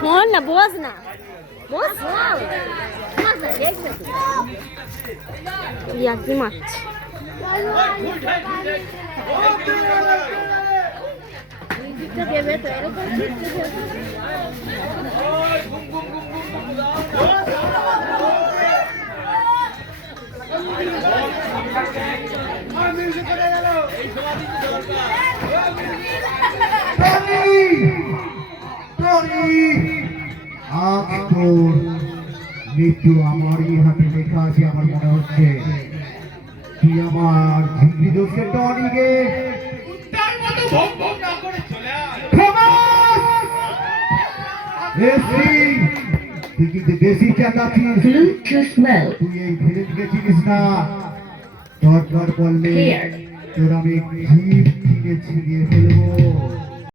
শোন না, বস না, বস কি মাছ দেবে তো এরকম মৃত্যু আমারই হাতে লেখা আছে। আমার মনে হচ্ছে তুই আমার ঝিঙ্গি দোষের টনিকে তুই কিন্তু বেশি চালাচ্ছিস। তুই এই ভিলেজকে চিনিস না। দরকার পড়লে তোর আমি জীব চিনে ছিনিয়ে ফেলবো।